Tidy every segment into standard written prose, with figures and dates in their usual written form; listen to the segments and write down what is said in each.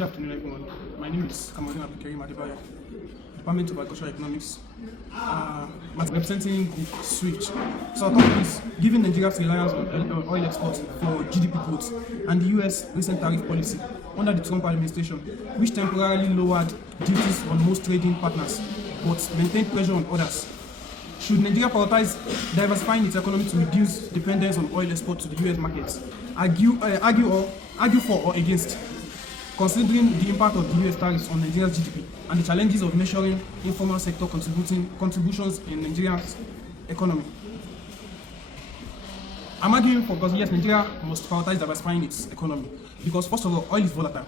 Good afternoon, everyone. My name is Kamadun Abdulkarim Adebayo, Department of Agricultural Economics, representing Group SWIFT. So our topic is giving Nigeria's reliance on oil exports for GDP growth and the US recent tariff policy under the Trump administration, which temporarily lowered duties on most trading partners but maintained pressure on others. Should Nigeria prioritize diversifying its economy to reduce dependence on oil exports to the US markets? Argue for or against, considering the impact of the US tariffs on Nigeria's GDP and the challenges of measuring informal sector contributions in Nigeria's economy. I'm arguing for because yes, Nigeria must prioritize diversifying its economy because first of all, oil is volatile.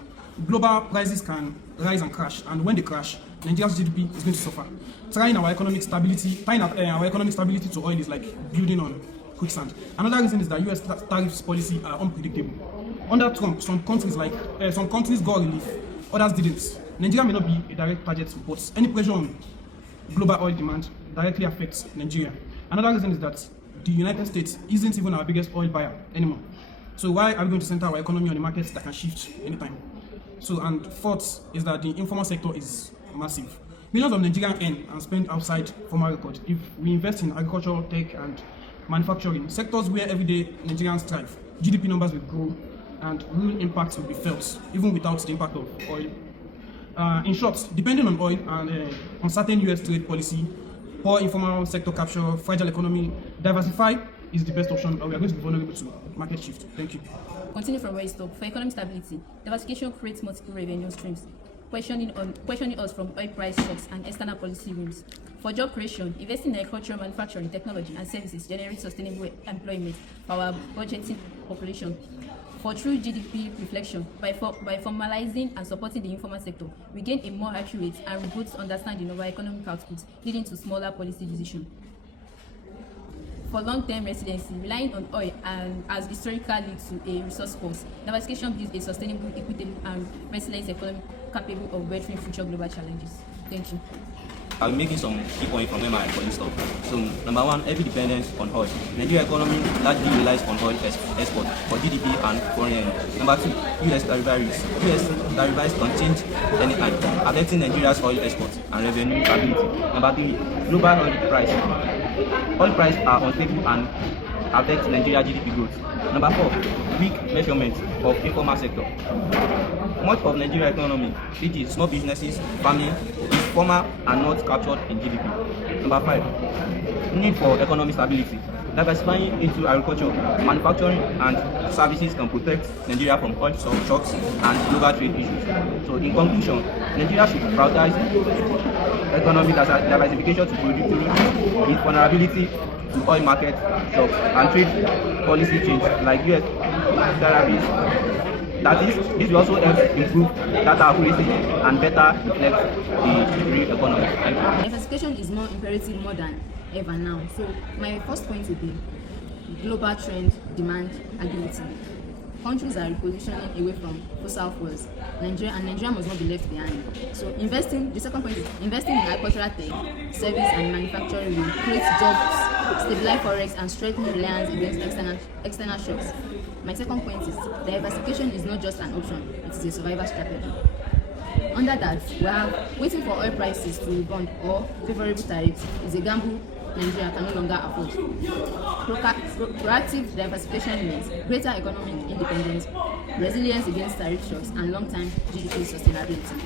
Global prices can rise and crash, and when they crash, Nigeria's GDP is going to suffer. Tying our economic stability to oil is like building on quicksand. Another reason is that US tariffs policy are unpredictable. Under Trump, some countries got relief, others didn't. Nigeria may not be a direct target, but any pressure on global oil demand directly affects Nigeria. Another reason is that the United States isn't even our biggest oil buyer anymore. So why are we going to center our economy on the markets that can shift anytime? And fourth is that the informal sector is massive. Millions of Nigerians earn and spend outside formal record. If we invest in agriculture, tech, and manufacturing, sectors where everyday Nigerians thrive, GDP numbers will grow and real impacts will be felt, even without the impact of oil. In short, depending on oil and uncertain US trade policy, poor informal sector capture, fragile economy, diversify is the best option, or we are going to be vulnerable to market shift. Thank you. Continue from where you stop. For economic stability, diversification creates multiple revenue streams, questioning us from oil price shocks and external policy whims. For job creation, investing in agriculture, manufacturing, technology, and services generates sustainable employment for our budgeting population. For true GDP reflection, by formalizing and supporting the informal sector, we gain a more accurate and robust understanding of our economic output, leading to smaller policy decisions. For long-term residency, relying on oil has historically led to a resource cost. Diversification builds a sustainable, equitable, and resilient economy capable of weathering future global challenges. Thank you. I'll be making some key points from where my colleagues stop. So, number one, heavy dependence on oil. Nigeria economy largely relies on oil export for GDP and foreign earnings. Number two, US tariffs. US tariffs can change anytime, affecting Nigeria's oil exports and revenue stability. Number three, global oil price. Oil prices are unstable and affect Nigeria GDP growth. Number four, weak measurement of informal sector. Much of Nigeria economy, e.g. small businesses, farming, is formal and not captured in GDP. Number five, need for economic stability. Diversifying into agriculture, manufacturing, and services can protect Nigeria from oil shocks and global trade issues. So, in conclusion, Nigeria should prioritize economic diversification to reduce its vulnerability to oil market shocks and trade policy change like US tariffs. That is, this will also help improve data accuracy and better reflect the real economy. Thank you. Diversification is more imperative more than ever now. So my first point would be global trend, demand, agility. Countries are repositioning away from fossil fuels. Nigeria must not be left behind. So the second point is investing in agricultural tech, service and manufacturing will create jobs, stabilize forex, and strengthen reliance against external shocks. My second point is diversification is not just an option, it is a survival strategy. Under that, we have waiting for oil prices to rebound or favorable tariffs is a gamble Nigeria can no longer afford. Proactive diversification means greater economic independence, resilience against tariff shocks, and long-term GDP sustainability.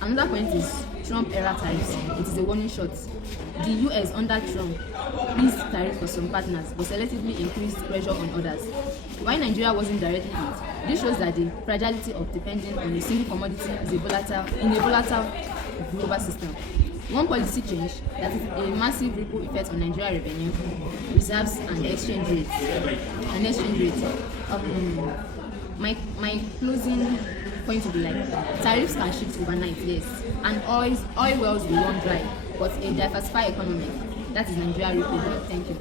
Another point is Trump-era tariffs. It is a warning shot. The US under Trump eased tariffs for some partners, but selectively increased pressure on others. While Nigeria wasn't directly hit, this shows that the fragility of depending on a single commodity is a volatile global system. One policy change that is a massive ripple effect on Nigeria revenue, reserves, and exchange rates. My closing point will be like tariffs can shift overnight, yes, and oil wells will run dry, but a diversified economy, that is Nigeria ripple. Thank you.